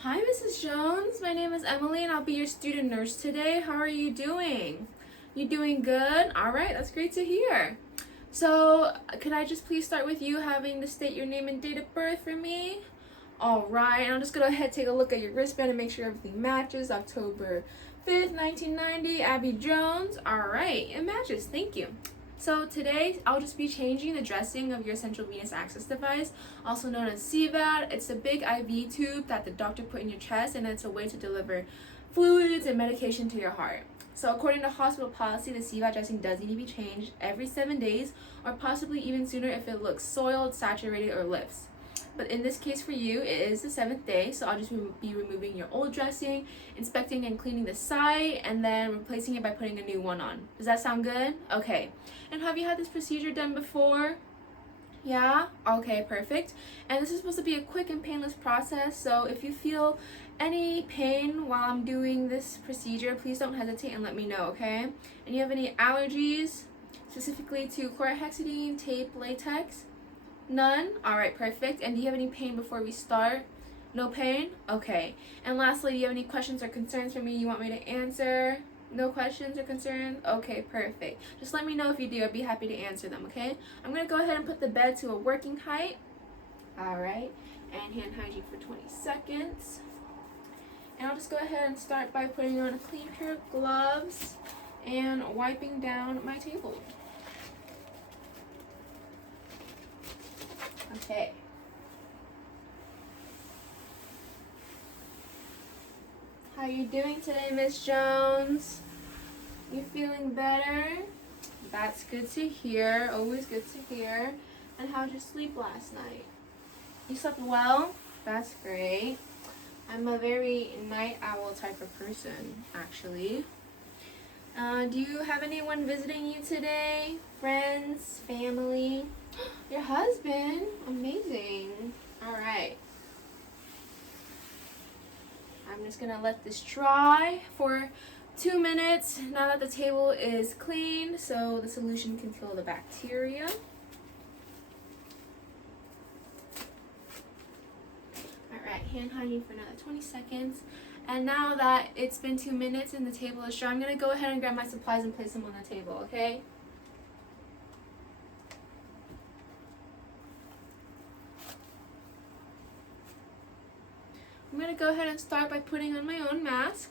Hi, Mrs. Jones. My name is Emily, and I'll be your student nurse today. How are you doing? You doing good? All right, that's great to hear. So, could I just please start with you having to state your name and date of birth for me? All right, and I'm just gonna go ahead and take a look at your wristband and make sure everything matches. October 5th, 1990, Abby Jones. All right, it matches. Thank you. So today, I'll just be changing the dressing of your central venous access device, also known as Cvad. It's a big IV tube that the doctor put in your chest, and it's a way to deliver fluids and medication to your heart. So according to hospital policy, the Cvad dressing does need to be changed every 7 days, or possibly even sooner if it looks soiled, saturated, or lifts. But in this case for you, it is the 7th day, so I'll just be removing your old dressing, inspecting and cleaning the site, and then replacing it by putting a new one on. Does that sound good? Okay. And have you had this procedure done before? Yeah? Okay, perfect. And this is supposed to be a quick and painless process, so if you feel any pain while I'm doing this procedure, please don't hesitate and let me know, okay? And you have any allergies, specifically to chlorhexidine, tape, latex? None? Alright, perfect. And do you have any pain before we start? No pain? Okay. And lastly, do you have any questions or concerns for me you want me to answer? No questions or concerns? Okay, perfect. Just let me know if you do. I'd be happy to answer them, okay? I'm going to go ahead and put the bed to a working height. Alright. And hand hygiene for 20 seconds. And I'll just go ahead and start by putting on a clean pair of gloves and wiping down my table. Okay. How you doing today, Miss Jones? You feeling better? That's good to hear. Always good to hear. And how'd you sleep last night? You slept well? That's great. I'm a very night owl type of person, actually. Do you have anyone visiting you today? Friends? Family? Your husband? Amazing. All right. I'm just gonna let this dry for 2 minutes now that the table is clean, so the solution can kill the bacteria. All right, hand hygiene for another 20 seconds. And now that it's been 2 minutes and the table is dry, I'm gonna go ahead and grab my supplies and place them on the table, okay? I'm going to go ahead and start by putting on my own mask.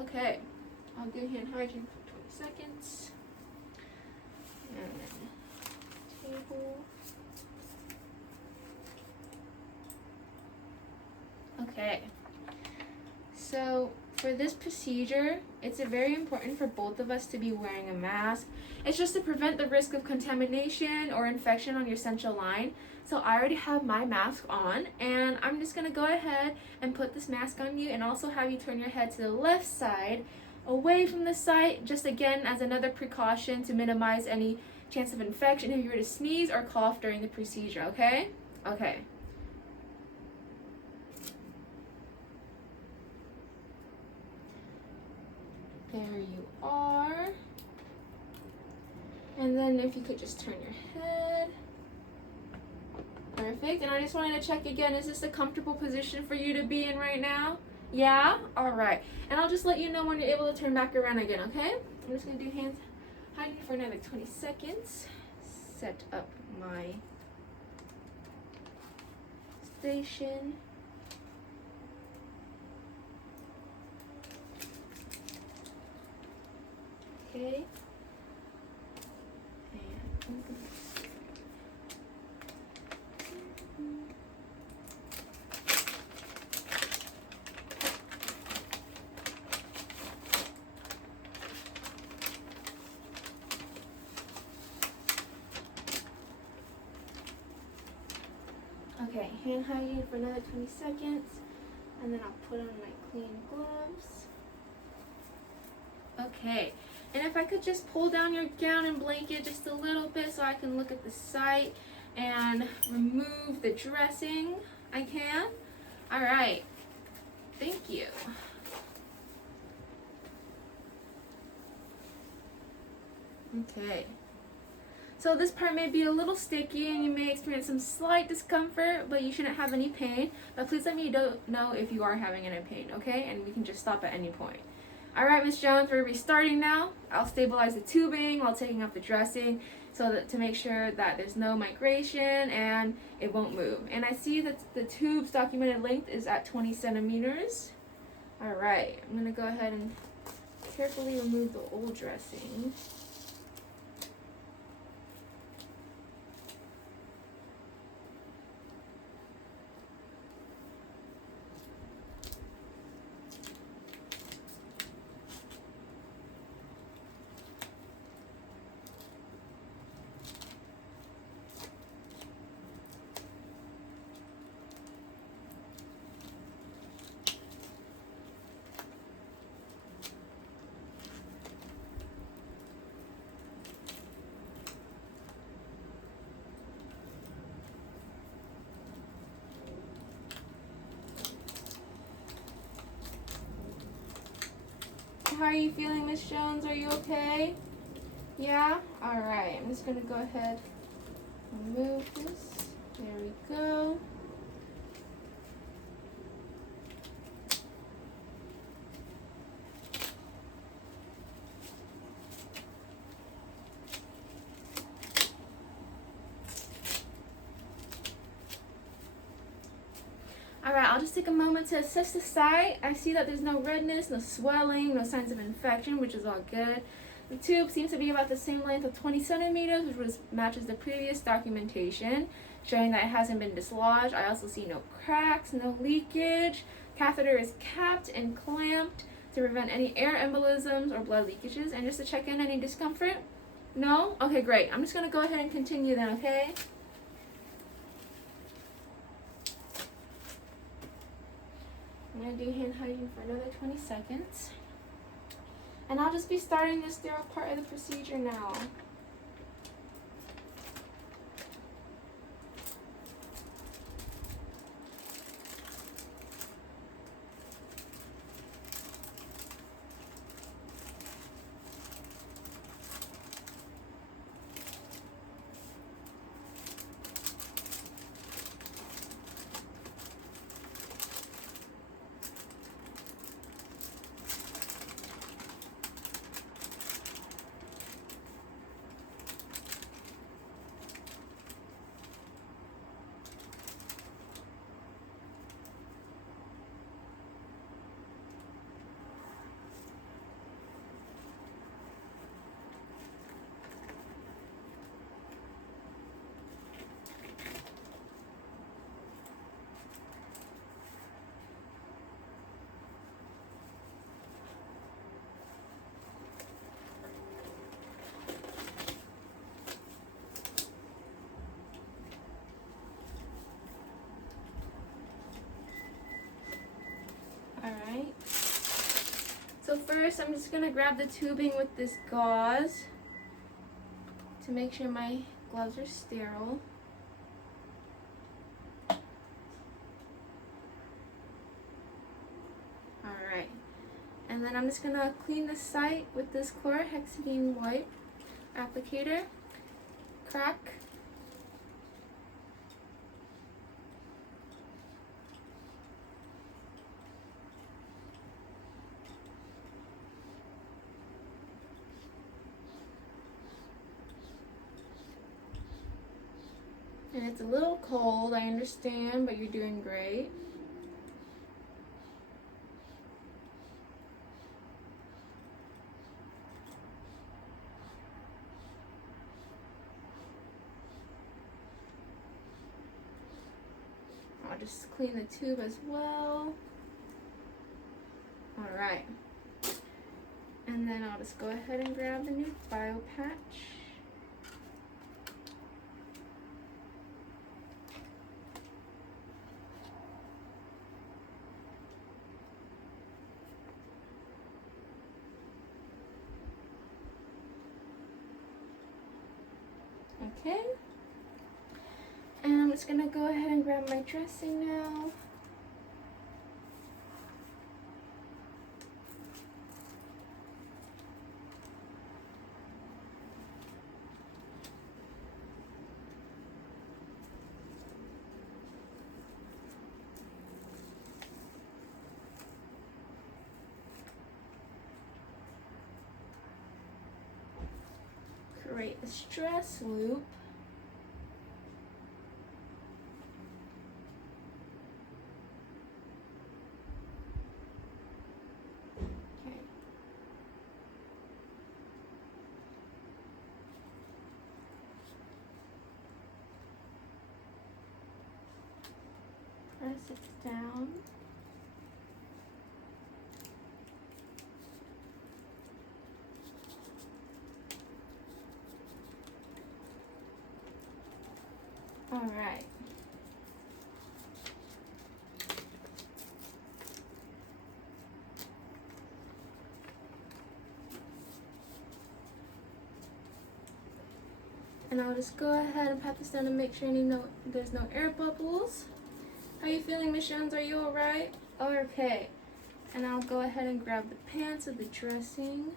Okay, I'll do hand hygiene for 20 seconds. And then table. Okay, so for this procedure, it's very important for both of us to be wearing a mask. It's just to prevent the risk of contamination or infection on your central line. So I already have my mask on, and I'm just going to go ahead and put this mask on you and also have you turn your head to the left side away from the site, just again as another precaution to minimize any chance of infection if you were to sneeze or cough during the procedure, okay? Okay. There you are. And then if you could just turn your head. Perfect. And I just wanted to check again, is this a comfortable position for you to be in right now? Yeah? Alright. And I'll just let you know when you're able to turn back around again, okay? I'm just going to do hand hygiene for another 20 seconds. Set up my station. Okay. And okay, hand hygiene for another 20 seconds, and then I'll put on my clean gloves. Okay, and if I could just pull down your gown and blanket just a little bit so I can look at the site and remove the dressing, I can. All right, thank you. Okay, So this part may be a little sticky and you may experience some slight discomfort, but you shouldn't have any pain. But please let me know if you are having any pain, okay? And we can just stop at any point. Alright, Miss Jones, we're restarting now. I'll stabilize the tubing while taking off the dressing so that to make sure that there's no migration and it won't move. And I see that the tube's documented length is at 20 centimeters. Alright, I'm going to go ahead and carefully remove the old dressing. How are you feeling, Miss Jones? Are you okay? Yeah? Alright, I'm just going to go ahead and remove this. There we go. Alright, I'll just take a moment to assess the site. I see that there's no redness, no swelling, no signs of infection, which is all good. The tube seems to be about the same length of 20 centimeters, which matches the previous documentation, showing that it hasn't been dislodged. I also see no cracks, no leakage. Catheter is capped and clamped to prevent any air embolisms or blood leakages. And just to check in, any discomfort? No? Okay, great. I'm just going to go ahead and continue then, okay? I'm going to do hand hygiene for another 20 seconds. And I'll just be starting the sterile part of the procedure now. Alright, so first I'm just going to grab the tubing with this gauze to make sure my gloves are sterile. Alright, and then I'm just going to clean the site with this chlorhexidine wipe applicator. Crack. And it's a little cold, I understand, but you're doing great. I'll just clean the tube as well. Alright. And then I'll just go ahead and grab the new bio patch. Okay, and I'm just gonna go ahead and grab my dressing now. create a stress loop. Okay. Press it down. All right. And I'll just go ahead and pat this down to make sure there's no air bubbles. How you feeling, Miss Jones? Are you all right? Okay. And I'll go ahead and grab the pants of the dressing.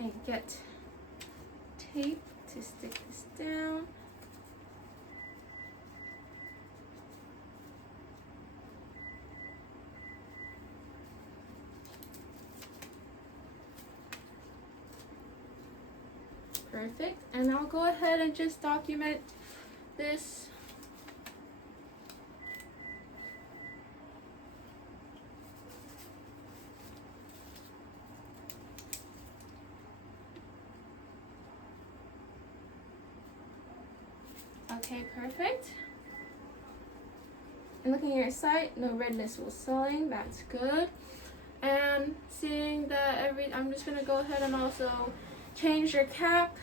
And get tape to stick this down. Perfect. And I'll go ahead and just document this. Okay, perfect. And looking at your site, no redness or swelling, that's good. And seeing that I'm just gonna go ahead and also change your cap,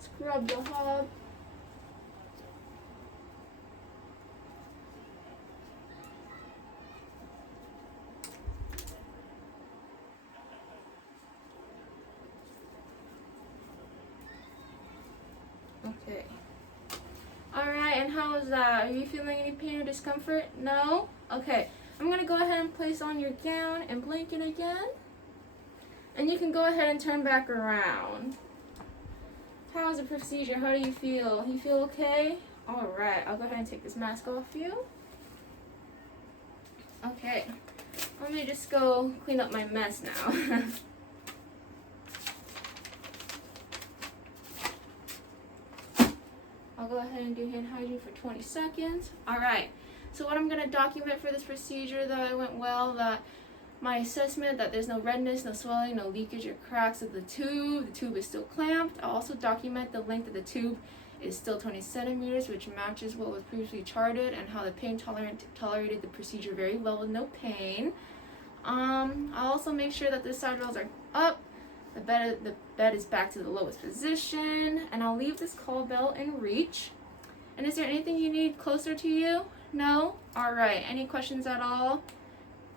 scrub the hub. Okay. Alright, and how is that? Are you feeling any pain or discomfort? No? Okay. I'm going to go ahead and place on your gown and blanket again. And you can go ahead and turn back around. How's the procedure? How do you feel? You feel okay? Alright, I'll go ahead and take this mask off you. Okay. Let me just go clean up my mess now. I'll go ahead and do hand hygiene for 20 seconds. Alright, so what I'm going to document for this procedure, that it went well, that my assessment that there's no redness, no swelling, no leakage or cracks of the tube is still clamped. I'll also document the length of the tube is still 20 centimeters, which matches what was previously charted, and how the pain tolerant tolerated the procedure very well with no pain. I'll also make sure that the side rails are up. The bed is back to the lowest position, and I'll leave this call bell in reach. And is there anything you need closer to you? No? Alright, any questions at all?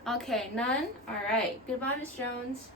Okay, none? Alright, goodbye, Miss Jones.